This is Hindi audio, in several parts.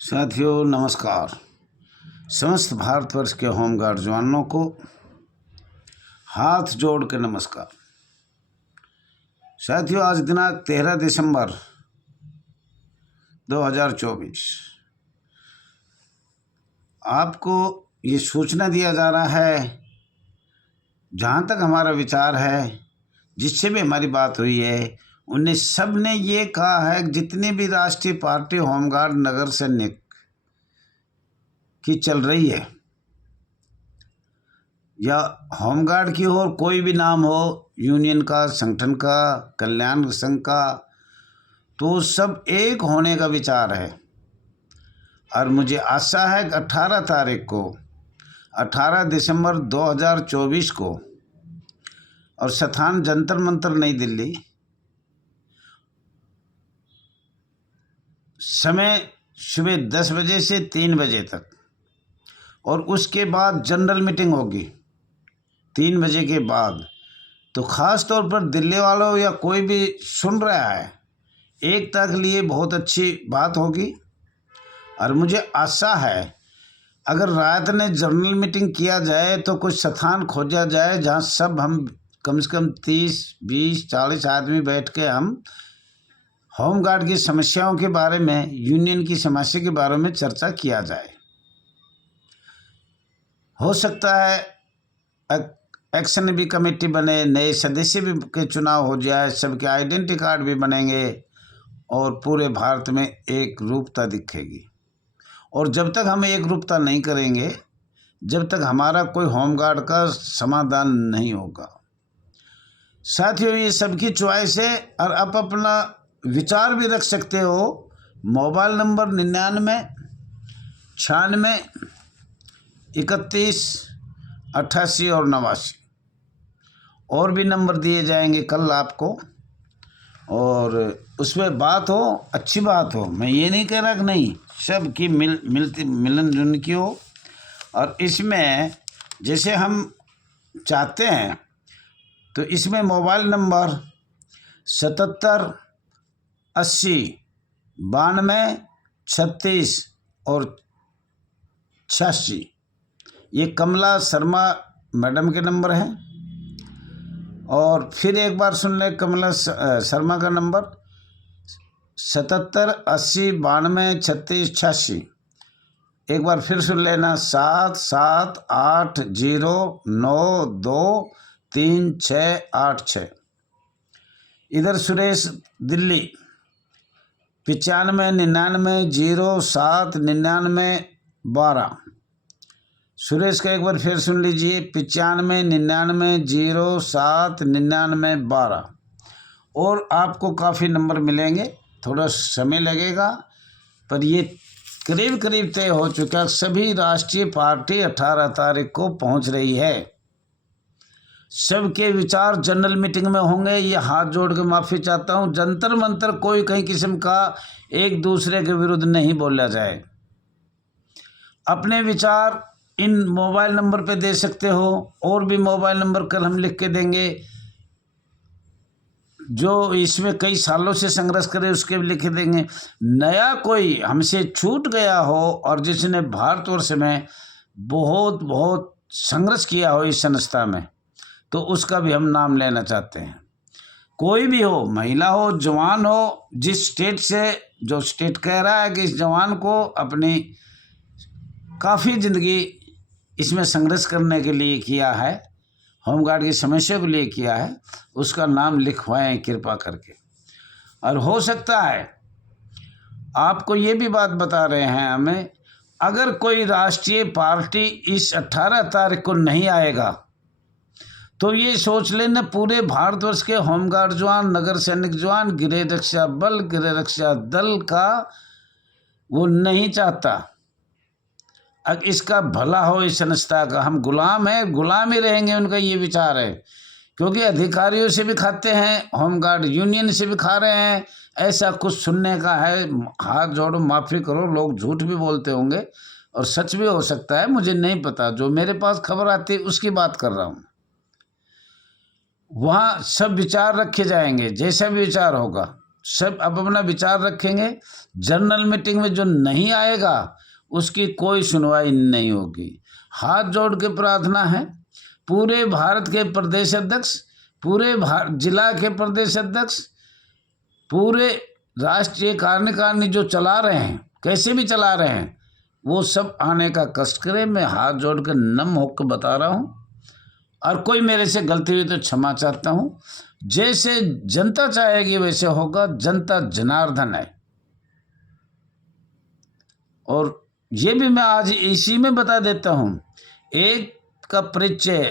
साथियों नमस्कार। समस्त भारतवर्ष के होमगार्ड जवानों को हाथ जोड़ के नमस्कार। साथियों आज दिनांक 13 दिसंबर 2024 आपको ये सूचना दिया जा रहा है, जहाँ तक हमारा विचार है, जिससे भी हमारी बात हुई है, उन्हें सब ने ये कहा है कि जितनी भी राष्ट्रीय पार्टी होमगार्ड नगर सैनिक की चल रही है या होमगार्ड की हो, कोई भी नाम हो, यूनियन का, संगठन का, कल्याण संघ का, तो सब एक होने का विचार है। और मुझे आशा है कि 18 तारीख को 18 दिसंबर 2024 को और स्थान जंतर मंतर नई दिल्ली, समय सुबह 10 बजे से 3 बजे तक, और उसके बाद जनरल मीटिंग होगी 3 बजे के बाद। तो ख़ास तौर पर दिल्ली वालों या कोई भी सुन रहा है, एकता के लिए बहुत अच्छी बात होगी। और मुझे आशा है अगर रात में जनरल मीटिंग किया जाए तो कुछ स्थान खोजा जाए जहां सब हम कम से कम 30, 20, 40 आदमी बैठ के हम होमगार्ड की समस्याओं के बारे में, यूनियन की समस्या के बारे में चर्चा किया जाए। हो सकता है एक्शन भी कमेटी बने, नए सदस्य भी के चुनाव हो जाए, सबके आइडेंटिटी कार्ड भी बनेंगे और पूरे भारत में एक रूपता दिखेगी। और जब तक हम एक रूपता नहीं करेंगे, जब तक हमारा कोई होमगार्ड का समाधान नहीं होगा। साथियों ये सबकी चॉइस है और आप अपना विचार भी रख सकते हो। मोबाइल नंबर 99 96 31 88 और 89 और भी नंबर दिए जाएंगे कल आपको, और उसमें बात हो, अच्छी बात हो। मैं ये नहीं कह रहा कि नहीं, सबकी मिलन जुलन की हो। और इसमें जैसे हम चाहते हैं तो इसमें मोबाइल नंबर 77 80 92 36 और 86, ये कमला शर्मा मैडम के नंबर हैं। और फिर एक बार सुन ले कमला शर्मा का नंबर 77 80 92 36 86। एक बार फिर सुन लेना 7780923686। इधर सुरेश दिल्ली 95 99 07 99 12। सुरेश का एक बार फिर सुन लीजिए 95 99 07 99 12। और आपको काफ़ी नंबर मिलेंगे, थोड़ा समय लगेगा, पर ये करीब करीब तय हो चुका। सभी राष्ट्रीय पार्टी 18 तारीख को पहुंच रही है। सबके विचार जनरल मीटिंग में होंगे। ये हाथ जोड़ के माफ़ी चाहता हूं, जंतर मंतर कोई कहीं किस्म का एक दूसरे के विरुद्ध नहीं बोला जाए। अपने विचार इन मोबाइल नंबर पे दे सकते हो, और भी मोबाइल नंबर कल हम लिख के देंगे। जो इसमें कई सालों से संघर्ष करे उसके भी लिख देंगे। नया कोई हमसे छूट गया हो और जिसने भारतवर्ष में बहुत बहुत संघर्ष किया हो इस संस्था में, तो उसका भी हम नाम लेना चाहते हैं। कोई भी हो, महिला हो, जवान हो, जिस स्टेट से, जो स्टेट कह रहा है कि इस जवान को अपनी काफ़ी ज़िंदगी इसमें संघर्ष करने के लिए किया है, होमगार्ड की समस्या के लिए किया है, उसका नाम लिखवाएं कृपा करके। और हो सकता है आपको ये भी बात बता रहे हैं हमें, अगर कोई राष्ट्रीय पार्टी इस 18 तारीख को नहीं आएगा तो ये सोच लेना पूरे भारतवर्ष के होमगार्ड जवान, नगर सैनिक जवान, गृह रक्षा बल, गृह रक्षा दल का वो नहीं चाहता। अगर इसका भला हो इस संस्था का, हम गुलाम हैं, गुलाम ही रहेंगे, उनका ये विचार है। क्योंकि अधिकारियों से भी खाते हैं, होमगार्ड यूनियन से भी खा रहे हैं, ऐसा कुछ सुनने का है। हाथ जोड़ो, माफ़ी करो, लोग झूठ भी बोलते होंगे और सच भी हो सकता है, मुझे नहीं पता। जो मेरे पास खबर आती है उसकी बात कर रहा हूँ। वहाँ सब विचार रखे जाएंगे, जैसा भी विचार होगा। सब अब अपना विचार रखेंगे। जनरल मीटिंग में जो नहीं आएगा उसकी कोई सुनवाई नहीं होगी। हाथ जोड़ के प्रार्थना है पूरे भारत के प्रदेश अध्यक्ष, पूरे जिला के प्रदेश अध्यक्ष, पूरे राष्ट्रीय कार्यकारिणी जो चला रहे हैं, कैसे भी चला रहे हैं, वो सब आने का कष्ट करें। मैं हाथ जोड़ कर नम होकर बता रहा हूँ, और कोई मेरे से गलती हुई तो क्षमा चाहता हूँ। जैसे जनता चाहेगी वैसे होगा। जनता जनार्दन है। और ये भी मैं आज इसी में बता देता हूँ, एक का परिचय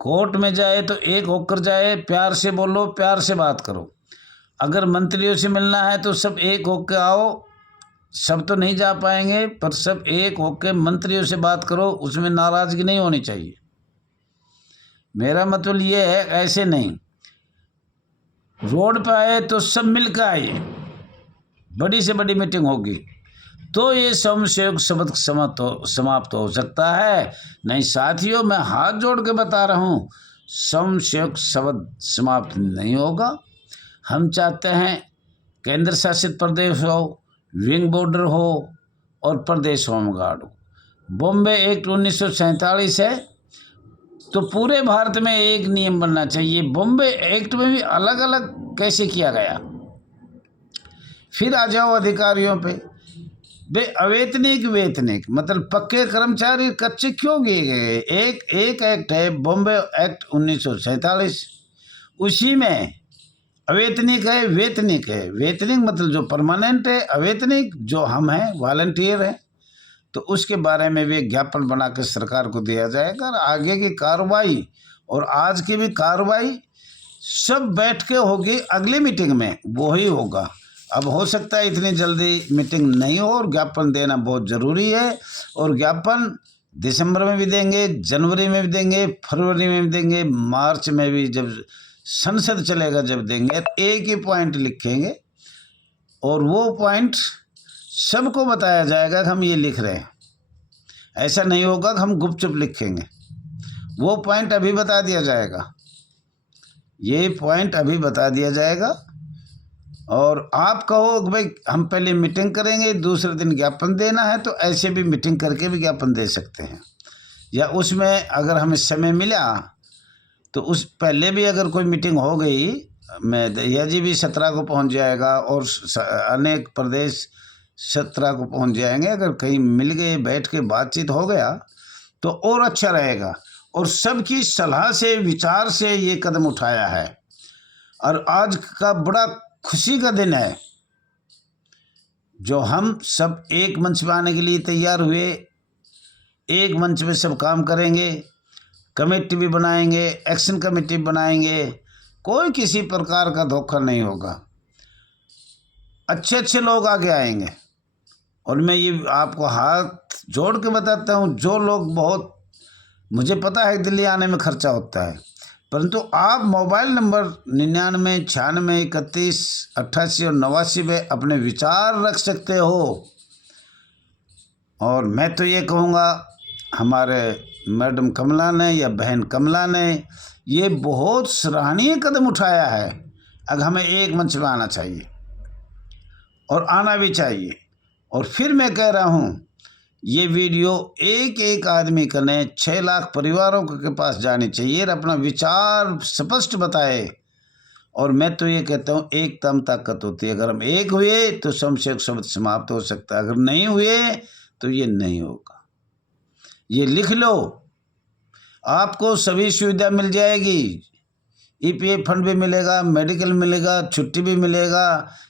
कोर्ट में जाए तो एक होकर जाए। प्यार से बोलो, प्यार से बात करो। अगर मंत्रियों से मिलना है तो सब एक होकर आओ। सब तो नहीं जा पाएंगे, पर सब एक होकर मंत्रियों से बात करो। उसमें नाराजगी नहीं होनी चाहिए। मेरा मतलब ये है, ऐसे नहीं। रोड पर आए तो सब मिलकर आइए, बड़ी से बड़ी मीटिंग होगी तो ये समशेष शब्द समाप्त हो सकता है। नहीं साथियों, मैं हाथ जोड़ के बता रहा हूँ, समशेष शब्द समाप्त नहीं होगा। हम चाहते हैं केंद्र शासित प्रदेश हो, विंग बॉर्डर हो और प्रदेश होमगार्ड हो। बॉम्बे एक्ट 1947 है तो पूरे भारत में एक नियम बनना चाहिए। बॉम्बे एक्ट में भी अलग अलग कैसे किया गया। फिर आ जाओ अधिकारियों पे। वे अवेतनिक वेतनिक मतलब पक्के कर्मचारी कच्चे क्यों किए गए। एक एक्ट है बॉम्बे एक्ट 1947, उसी में अवेतनिक है, वेतनिक है। वेतनिक मतलब जो परमानेंट है, अवेतनिक जो हम हैं वॉलंटियर हैं। तो उसके बारे में भी ज्ञापन बना के सरकार को दिया जाएगा। और आगे की कार्रवाई और आज की भी कार्रवाई सब बैठ के होगी अगली मीटिंग में, वो ही होगा। अब हो सकता है इतनी जल्दी मीटिंग नहीं हो, और ज्ञापन देना बहुत ज़रूरी है। और ज्ञापन दिसंबर में भी देंगे, जनवरी में भी देंगे, फरवरी में भी देंगे, मार्च में भी जब संसद चलेगा जब देंगे। एक ही पॉइंट लिखेंगे और वो पॉइंट सबको बताया जाएगा कि हम ये लिख रहे हैं। ऐसा नहीं होगा कि हम गुपचुप लिखेंगे। वो पॉइंट अभी बता दिया जाएगा, ये पॉइंट अभी बता दिया जाएगा। और आप कहो कि भाई हम पहले मीटिंग करेंगे, दूसरे दिन ज्ञापन देना है, तो ऐसे भी मीटिंग करके भी ज्ञापन दे सकते हैं। या उसमें अगर हमें समय मिला तो उस पहले भी अगर कोई मीटिंग हो गई, मैं दहिया जी भी 17 को पहुंच जाएगा और अनेक प्रदेश 17 को पहुंच जाएंगे। अगर कहीं मिल गए, बैठ के बातचीत हो गया तो और अच्छा रहेगा। और सबकी सलाह से, विचार से ये कदम उठाया है। और आज का बड़ा खुशी का दिन है जो हम सब एक मंच पे आने के लिए तैयार हुए। एक मंच पे सब काम करेंगे, कमेटी भी बनाएंगे, एक्शन कमेटी बनाएंगे। कोई किसी प्रकार का धोखा नहीं होगा। अच्छे अच्छे लोग आगे आएंगे। और मैं ये आपको हाथ जोड़ के बताता हूँ, जो लोग बहुत, मुझे पता है दिल्ली आने में खर्चा होता है, परंतु आप मोबाइल नंबर 99 96 31 88 और 89 में अपने विचार रख सकते हो। और मैं तो ये कहूँगा, हमारे मैडम कमला ने या बहन कमला ने ये बहुत सराहनीय कदम उठाया है। अगर हमें एक मंच में आना चाहिए और आना भी चाहिए। और फिर मैं कह रहा हूँ, ये वीडियो एक एक आदमी करने 6 लाख परिवारों के पास जानी चाहिए और अपना विचार स्पष्ट बताए। और मैं तो ये कहता हूँ, एकता में ताकत होती है। अगर हम एक हुए तो समशेष शब्द समाप्त हो सकता है, अगर नहीं हुए तो ये नहीं होगा। ये लिख लो, आपको सभी सुविधा मिल जाएगी। ईपीएफ फंड भी मिलेगा, मेडिकल मिलेगा, छुट्टी भी मिलेगा,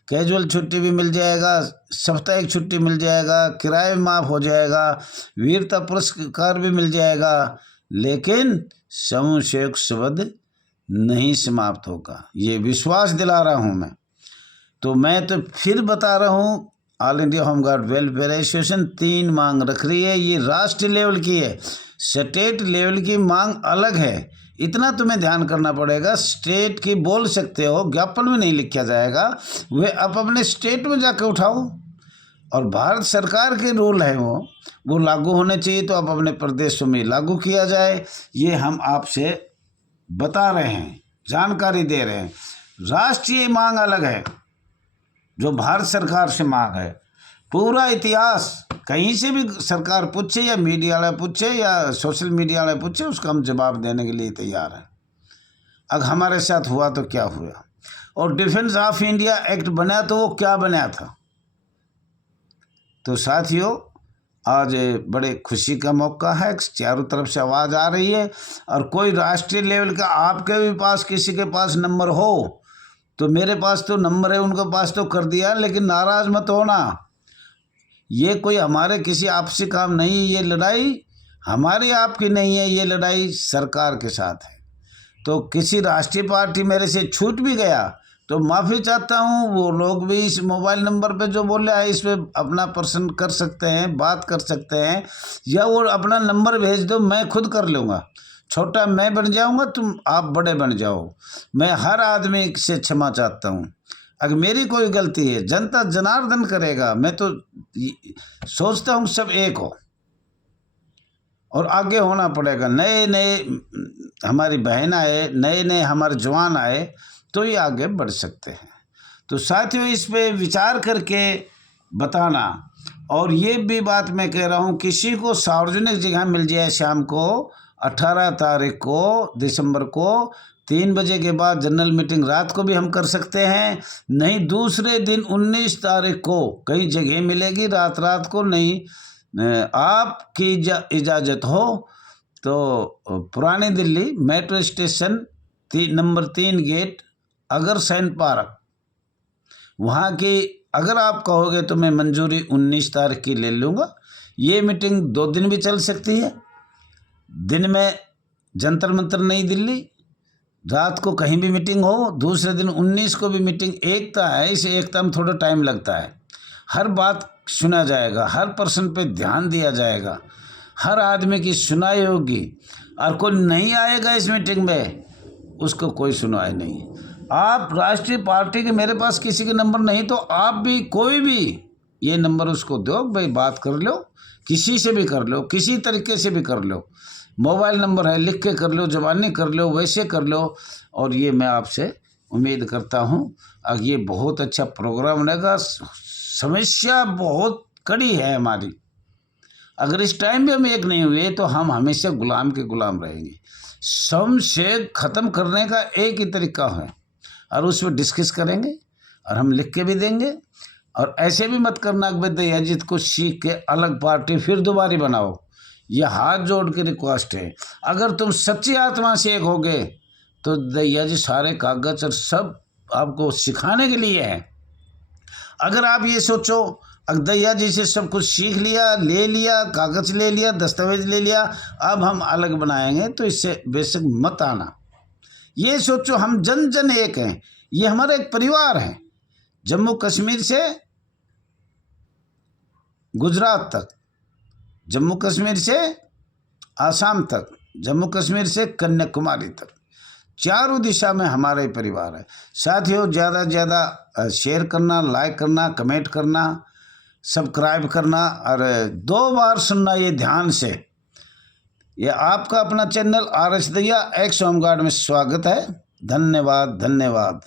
कैजुअल छुट्टी भी मिल जाएगा, साप्ताहिक छुट्टी मिल जाएगा, किराया भी माफ़ हो जाएगा, वीरता पुरस्कार भी मिल जाएगा। लेकिन समशेष शब्द नहीं समाप्त होगा, ये विश्वास दिला रहा हूँ मैं। तो मैं तो फिर बता रहा हूँ, all India home guard welfare association 3 मांग रख रही है। ये राष्ट्रीय लेवल की है, स्टेट लेवल की मांग अलग है। इतना तुम्हें ध्यान करना पड़ेगा। स्टेट की बोल सकते हो, ज्ञापन में नहीं लिखा जाएगा, वे आप अपने स्टेट में जाकर उठाओ। और भारत सरकार के रूल है वो लागू होने चाहिए, तो आप अपने प्रदेशों में लागू किया जाए। ये हम आपसे बता रहे हैं, जानकारी दे रहे हैं। राष्ट्रीय मांग अलग है, जो भारत सरकार से मांग है। पूरा इतिहास कहीं से भी सरकार पूछे या मीडिया वाले पूछे या सोशल मीडिया वाले पूछे, उसका हम जवाब देने के लिए तैयार हैं। अगर हमारे साथ हुआ तो क्या हुआ। और डिफेंस ऑफ इंडिया एक्ट बना तो वो क्या बना था। तो साथियों, आज बड़े खुशी का मौका है, चारों तरफ से आवाज़ आ रही है। और कोई राष्ट्रीय लेवल का आपके भी पास किसी के पास नंबर हो तो मेरे पास तो नंबर है, उनके पास तो कर दिया, लेकिन नाराज़ मत होना। ये कोई हमारे किसी आपसी काम नहीं, ये लड़ाई हमारी आपकी नहीं है, ये लड़ाई सरकार के साथ है। तो किसी राष्ट्रीय पार्टी मेरे से छूट भी गया तो माफ़ी चाहता हूँ। वो लोग भी इस मोबाइल नंबर पे जो बोल रहा है इस पर अपना प्रश्न कर सकते हैं, बात कर सकते हैं, या वो अपना नंबर भेज दो, मैं खुद कर लूँगा। छोटा मैं बन जाऊँगा, तुम आप बड़े बन जाओ। मैं हर आदमी से क्षमा चाहता हूँ। अगर मेरी कोई गलती है, जनता जनार्दन करेगा। मैं तो सोचता हूँ सब एक हो और आगे होना पड़ेगा। नए नए हमारी बहन आए, नए नए हमारे जवान आए तो ये आगे बढ़ सकते हैं। तो साथियों, इस पे विचार करके बताना। और ये भी बात मैं कह रहा हूँ, किसी को सार्वजनिक जगह मिल जाए शाम को 18 तारीख को दिसंबर को 3 बजे के बाद जनरल मीटिंग रात को भी हम कर सकते हैं। नहीं, दूसरे दिन 19 तारीख को कई जगह मिलेगी, रात को नहीं। आपकी इजाज़त हो तो पुरानी Delhi metro station number 3 gate Agrasen park, वहाँ की अगर आप कहोगे तो मैं मंजूरी 19 तारीख की ले लूँगा। ये मीटिंग 2 दिन भी चल सकती है। दिन में जंतर मंतर नई दिल्ली, रात को कहीं भी मीटिंग हो, दूसरे दिन 19 को भी मीटिंग। एकता है, इस एकता में थोड़ा टाइम लगता है। हर बात सुना जाएगा, हर पर्सन पे ध्यान दिया जाएगा, हर आदमी की सुनाई होगी। और कोई नहीं आएगा इस मीटिंग में, उसको कोई सुनाई नहीं। आप राष्ट्रीय पार्टी के, मेरे पास किसी के नंबर नहीं तो आप भी कोई भी ये नंबर उसको दो, भाई बात कर लो, किसी से भी कर लो, किसी तरीके से भी कर लो। मोबाइल नंबर है, लिख के कर लो, ज़बानी कर लो, वैसे कर लो। और ये मैं आपसे उम्मीद करता हूँ। अब ये बहुत अच्छा प्रोग्राम रहेगा। समस्या बहुत कड़ी है हमारी, अगर इस टाइम भी हम एक नहीं हुए तो हम हमेशा गुलाम के गुलाम रहेंगे। समस्या ख़त्म करने का एक ही तरीका है और उस पर डिस्कस करेंगे और हम लिख के भी देंगे। और ऐसे भी मत करना कि दयाजित को सीख के अलग पार्टी फिर दोबारा बनाओ। यह हाथ जोड़ के रिक्वेस्ट है। अगर तुम सच्ची आत्मा से एक होगे तो दयाजी सारे कागज और सब आपको सिखाने के लिए है। अगर आप ये सोचो दैया जी से सब कुछ सीख लिया, ले लिया, कागज ले लिया, दस्तावेज ले लिया, अब हम अलग बनाएंगे, तो इससे बेशक मत आना। ये सोचो हम जन जन एक हैं, ये हमारा एक परिवार है। जम्मू कश्मीर से गुजरात तक, जम्मू कश्मीर से आसाम तक, जम्मू कश्मीर से कन्याकुमारी तक, चारों दिशा में हमारा ही परिवार है। साथियों, ज़्यादा से ज़्यादा शेयर करना, लाइक करना, कमेंट करना, सब्सक्राइब करना और 2 बार सुनना ये ध्यान से। ये आपका अपना चैनल RS दैया एक्स होमगार्ड में स्वागत है। धन्यवाद, धन्यवाद।